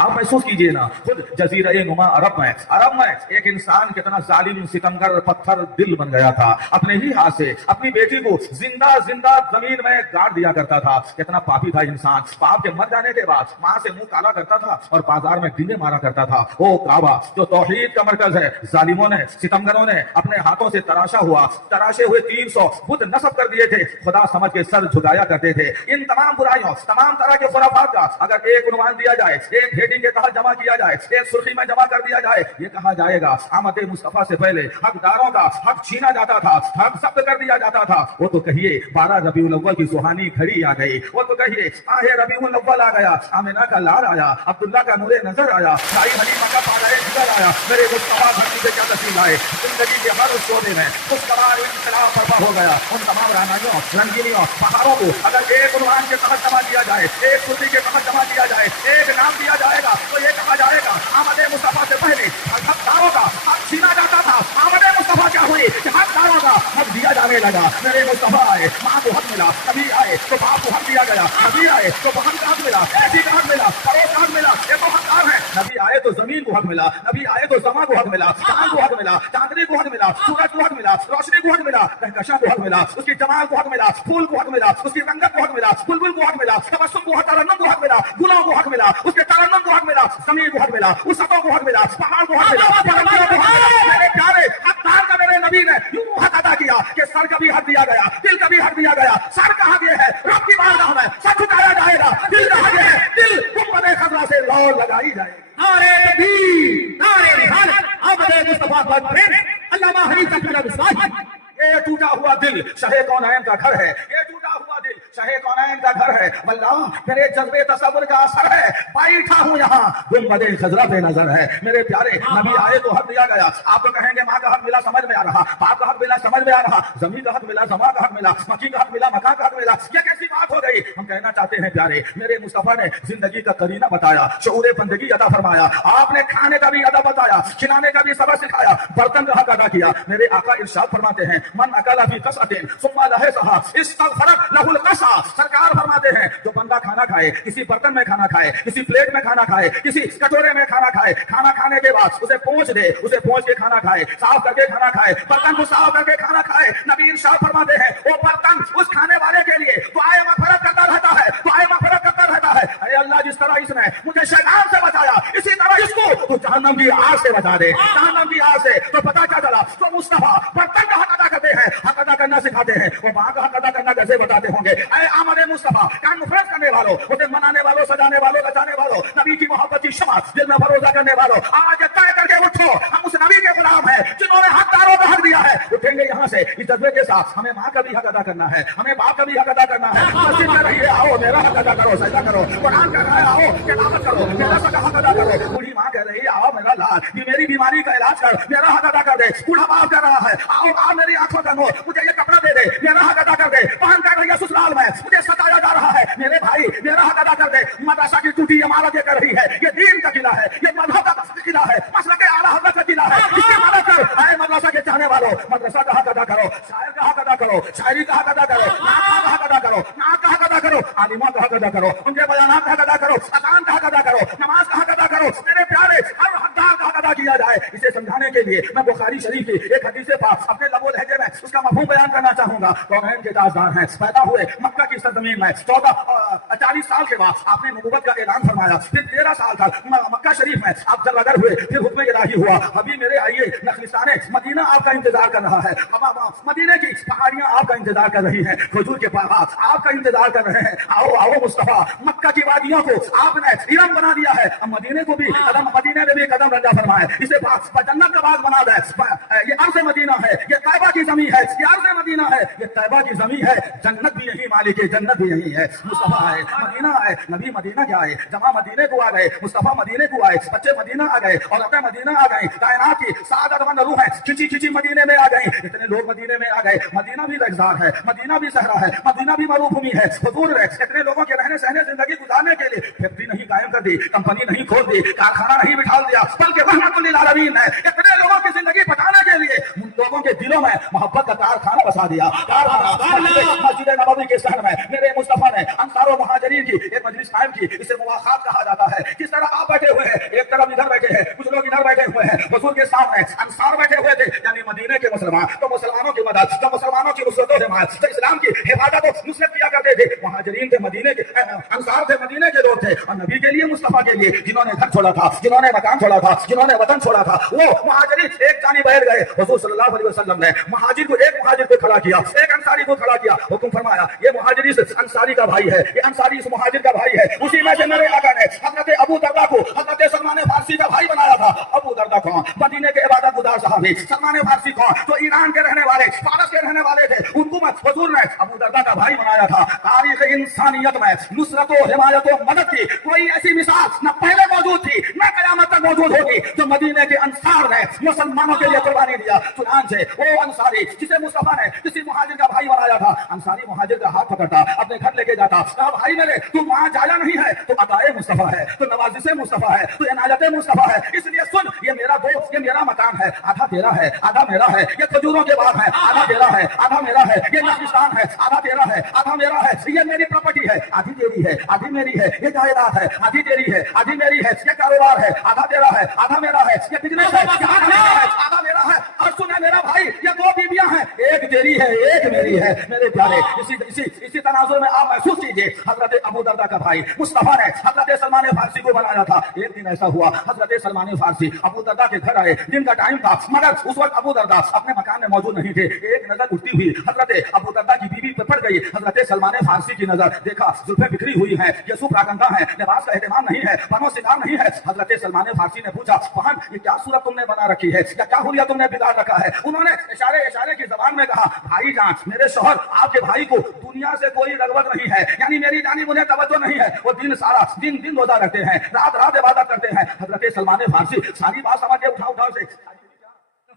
आप महसूस कीजिए ना, खुद जजीरा नुमा अरब में एक इंसान कितना जालिम सितमगर पत्थर दिल बन गया था, अपने ही हाथ से अपनी बेटी को जिंदा जिंदा जमीन में गाड़ दिया करता था। कितना पापी था इंसान, बाप के मर जाने के बाद माँ से मुंह काला करता था और बाजार में डींगे मारा करता था। वो काबा जो तौहीद का मरकज है, जालिमों ने सितमगरों ने अपने हाथों से तराशे हुए 300 बुत नस्ब कर दिए थे, खुदा समझ के सर झुकाया करते थे। इन तमाम बुराइयों, तमाम तरह के खुराफात का अगर एक उन्वान दिया जाए, एक हेडिंग के तहत जमा किया जाए, एक सुर्खी में जमा कर दिया जाए, ये कहा जाएगा आमद मुस्तफा से पहले हकदारों का हक छीना जाता था, हक जब्त कर दिया जाता था। वो तो कहिए 12 रबीउल अव्वल की सुहानी घड़ी आ गई, वो तो कहिए आहे रबीउल अव्वल आ गया, आमिना का लाल आया, अब्दुल्ला का नूरे नजर आया, भाई हलीमा का पाराए जिगर आया, मेरे मुस्तफा धरती पे क्या तस्वीर आए। जिंदगी के हर शोबे में उस कमाल इंकलाब बर्पा हो गया। उन तमाम रानाइयों, रंगीनियों, पहाड़ों को अगर एक उन्वान के तहत जमा किया जाए, एक सुर्खी के तहत जमा किया जाए, एक नाम दिया जाएगा, तो ये कहा जाएगा आमद मुस्तफा से पहले हकदारों का हक छीना जाता था। आमद मुस्तफा क्या हुई कि हकदारों का हक दिया जाने लगा। मेरे मुस्तफा आए, माँ को हक मिला, नबी आए तो बाप को हक दिया गया, नबी आए तो बहन का हक मिला, ऐसी का हक मिला, पड़ोस का हक मिला, ये तो हकदार है। नबी आए तो जमीन को हक मिला, नबी आए तो समा को हक मिला, चांद को हक मिला, चांदनी को हक मिला, सूरज को हक मिला, रोशनी को हक मिला, कहकशां को हक मिला, उसकी जमाल को हक मिला, फूल को हक मिला, उसकी रंगत को हक मिला, बुलबुल को हक मिला, तबस्सुम को तरन्नुम को हक मिला, गुलों को हक मिला, उसके तरन्नुम को हक मिला, ज़मीन को हक मिला, उसतों को हक मिला, पहाड़ को हक मिला, पहाड़ों को हक मिला। मेरे प्यारे हकदार का मेरे नबी ने यूं हक अदा किया कि सर का भी हक दिया गया, दिल का भी हक दिया गया। सर का हक ये है रब की बारगाह में सर झुकाया जाएगा, दिल का हक ये है दिल गुंबद खज़रा से लौ लगाई जाएगी। नारे तकबीर, नारे रिसालत, आमद मुस्तफा पर प्रेम, अल्लामा हनी तकबीर विश्वास। ये टूटा हुआ दिल शाहे कौनैन का घर है, ये टूटा हुआ दिल शाहे कौनैन का घर है। वल्लाह मेरे जज्बे तसव्वुर का असर है, बैठा हूँ यहाँ गुंबदे खज़रा पे नजर है। मेरे प्यारे नबी आए तो हक दिया गया। आप तो कहेंगे माँ का हक मिला, समझ में आ रहा, बाप का हक मिला, समझ में आ रहा, जमीन का हक मिला, जमा का हक मिला, मक्की का हक मिला, मकान का हक मिला, ये कैसी बात हो गई। हम कहना चाहते हैं प्यारे मेरे मुस्तफा ने जिंदगी का करीना बताया, शऊर बंदगी अदा फरमाया, आपने खाने का भी अदा बताया, खिलाने का भी सबक सिखाया, बर्तन का हक अदा किया। मेरे आका इरशाद फरमाते हैं मन अकला फी कसअतिन सुम्मा लहसहा इस्तगफरत लहुल कसा। सरकार फरमाते हैं जो बंदा खाना खाए, किसी बर्तन में खाना खाए, किसी प्लेट में खाना खाए, किसी कटोरे में खाना खाए, खाना खाने के बाद उसे पोंछ दे, उसे पोंछ के खाना खाए, साफ करके खाना खाए, बर्तन को साफ करके खाना खाए। नबी इरशाद फरमाते हैं वो बर्तन उस खाने वाले के लिए दुआए मग़फ़िरत करता रहता है, दुआए मग़फ़िरत करता रहता है। ऐ अल्लाह जिस तरह इसने मुझे शैतान से बचाया, इसी तरह इसको तो जहन्नम की आग से बचा दे, जहन्नम की आग से। तो पता क्या चला तो मुस्तफा बर्तन का हक अदा करते हैं, हक अदा करना सिखाते हैं, वो माँ का हक अदा करना कैसे बताते होंगे। ऐ आमद मुस्तफा कान मुफरत करने वालों, उसे मनाने वालों, सजाने वालों, बचाने वालों, नबी की मोहब्बत की शमा दिल में भरोसा करने वालों, आज तय करके उठो हम उस नबी के गुलाम हैं जिन्होंने हकदारों का हक दिया है। उठेंगे यहाँ से इस जज्बे के साथ, हमें माँ का भी हक अदा करना है, हमें बाप का भी हक अदा करना है। मस्जिद में रहिए, आओ मेरा हक अदा करो, सजदा करो, कुरान कह रहा है आओ तिलावत करो, मेरा हक अदा करो। बूढ़ी माँ कह रही है आओ मेरा लाल ये मेरी बीमारी का इलाज कर, मेरा हक अदा कर दे। बूढ़ा बाप कह रहा है आओ आओ मेरी आंखों का नूर, मुझे ये कपड़ा दे दे, मेरा हक अदा कर दे। बहन कह रही है ससुराल में मुझे सताया जा रहा है, मेरे भाई मेरा हक अदा कर दे। मदरसा की टूटी इमारत ये कर रही है, ये दीन का किला है, ये मजहब का किला है, मसलक आला हज़रत का किला है, इसकी मदद कर। आए मदरसा के चाहने वालों, मदरसा का हक अदा करो, शायर का हक अदा करो, शायरी का हक अदा करो, नात का हक अदा करो, नात का हक अदा करो, आलिमा का हक अदा करो, उनके बयानात का हक अदा करो, अज़ान का हक अदा करो, नमाज का हक अदा करो। मेरे प्यारे हर हकदार का हक अदा किया जाए। इसे समझाने के लिए मैं बुखारी शरीफ की एक हदीस पाक अपने लबो लहजे में उसका मफ़हूम बयान करना चाहूंगा। कौनैन के ताजदार हैं, पैदा हुए मक्का की सरजमीन में, 40 साल के बाद आपने नबूवत का ऐलान फरमाया। फिर 13 साल का मक्का शरीफ में आप जलगर हुए, फिर हुक्म इलाही हुआ अभी मेरे आइए नखलिस्तान मदीना आपका इंतजार कर रहा है, मदीने की पहाड़ियां आपका इंतजार कर रही हैं, खजूर के पहाड़ आपका इंतजार कर रहे हैं। आओ आओ मुस्तफा, मक्का की वादियों को आपने इरम बना दिया है, अब मदीने को भी कदम, मदीने में भी कदम रंजा फरमाए, इसे जन्नत का बाग बना दे। ये अर्ज़ मदीना है, ये तैबा की ज़मीन है, ये अर्ज़ मदीना है, ये तैबा की ज़मीन है, जन्नत भी यही मालिक है, जन्नत भी यही है। मुस्तफा आए, मदीना आए, नबी मदीना के आए, जमा मदीने को आ गए, मुस्तफा मदीने को आए, बच्चे मदीना आ गए, औरतें मदीना आ गई, कायनात की सादतमंद रूह है खिंची खिंची मदीने में आ गई। इतने लोग मदीने में आ गए, मदीना भी रेगिस्तान है, मदीना भी सहरा है, मदीना भी मरुभूमि है, हुजूर है। इतने लोगों के रहने सहने जिंदगी गुजारने के लिए फैक्ट्री नहीं कायम कर दी, कंपनी नहीं खोल दी, कारखाना नहीं बिठा दिया, बल्कि रहमतुल लिल आलमीन है इतने लोगों की जिंदगी बचाने के लिए उन लोगों के दिलों में मोहब्बत का कारखाना बसा दिया। मस्जिद नबवी के शहर में मेरे मुस्तफा ने अंसार और मुहाजिरीन की एक मजलिस कायम की, इसे मुवाखात कहा जाता है। किस तरह आप بیٹھے ہوئے ہیں, ایک طرف ادھر بیٹھے ہیں, کچھ لوگ ادھر بیٹھے ہوئے ہیں. حضور کے سامنے انصار بیٹھے ہوئے تھے, یعنی مدینے کے مسلمان, تو مسلمانوں کی مدد, تو مسلمانوں کی نصرت و حمایت, تو اسلام کی حفاظت و نصرت کیا کرتے تھے. مہاجرین تھے مدینے کے, انصار تھے مدینے کے لوگ تھے, اور نبی کے لیے, مصطفیٰ کے لیے, جنہوں نے گھر چھوڑا تھا, جنہوں نے مکان چھوڑا تھا, جنہوں نے وطن چھوڑا تھا, وہ مہاجرین ایک جانب بیٹھ گئے. حضور صلی اللہ علیہ وسلم نے مہاجر کو, ایک مہاجر کو کھڑا کیا, ایک انصاری کو کھڑا کیا, حکم فرمایا یہ مہاجری سے انصاری کا بھائی ہے, یہ انصاری اس مہاجر کا بھائی ہے. اسی میں سے میرے آقا نے حضرت ابو دردہ کو حضرت سلمان فارسی کا بھائی بنایا تھا. ابو دردہ کون؟ مدینے کے عبادت گزار صحابی. سلمان فارسی کون؟ جو ایران کے رہنے والے, فارس کے رہنے والے تھے. ان کو حضور نے ابو دردہ کا بھائی بنایا تھا. تاریخ انسانیت میں نصرت و حمایت و مدد کی کوئی ایسی مثال نہ پہلے موجود تھی, نہ قیامت تک موجود ہوگی, جو مدینے کے انصار نے مسلمانوں کے لیے قربانی دیا. چنانچہ وہ انصاری جسے مصطفیٰ نے کسی مہاجر کا بھائی بنایا تھا, انصاری مہاجر کا ہاتھ پکڑتا, اپنے گھر لے کے جاتا, کہا بھائی میرے تو وہاں جایا نہیں ہے, تو عطائے مصطفیٰ ہے, تو نوازش مصطفیٰ ہے, تو عنایت مصطفیٰ ہے, اس لیے سن, یہ میرا دوست, یہ میرا مکان ہے, آدھا تیرا ہے, آدھا میرا ہے. یہ کھجوروں کے باغ ہے, آدھا تیرا ہے, آدھا میرا ہے. یہ ناقصان ہے, آدھا تیرا ہے, آدھا میرا ہے. یہ میری پراپرٹی ہے, آدھی تیری ہے, آدھی میری ہے. یہ جائیداد ہے, آدھی تیری ہے, آدھی میری ہے. یہ کاروبار ہے, آدھا تیرا ہے, آدھا میرا ہے. یہ بزنس ہے, آدھا میرا ہے. اور سن میرا بھائی, یہ دو بیویاں ہیں, ایک تیری ہے, ایک میری ہے. میرے پیارے, اسی تناظر میں آپ محسوس کیجیے, حضرت ابو دردہ کا بھائی مصطفیٰ نے حضرت سلمان فارسی کو بنایا تھا. ایک دن ایسا ہوا, حضرت سلمان فارسی ابو دردہ کے گھر آئے, دن کا ٹائم تھا, مگر اس وقت ابو دردہ اپنے مکان میں موجود نہیں تھے. ایک نظر اٹھتی ہوئی حضرت ابو دردہ کی بیوی پہ پڑ گئی. حضرت سلمان فارسی کی نظر, دیکھا زلفیں بکھری ہوئی ہیں, یہ سوپراگندہ ہیں, لباس کا اہتمام نہیں ہے, پنوں سنگار نہیں ہے. حضرت سلمان فارسی نے پوچھا, بہن یہ کیا صورت تم نے بنا رکھی ہے, یا کیا حلیہ تم نے بگاڑ رکھا ہے؟ انہوں نے اشارے کی زبان میں کہا, بھائی جان, میرے شوہر آپ کے بھائی کو دنیا سے کوئی رغبت نہیں ہے, یعنی میری جانب انہیں توجہ نہیں ہے. وہ دن سارا دن روزہ رکھتے ہیں, رات عبادت کرتے ہیں. حضرت سلمان فارسی ساری بات سمجھ کے اٹھا سے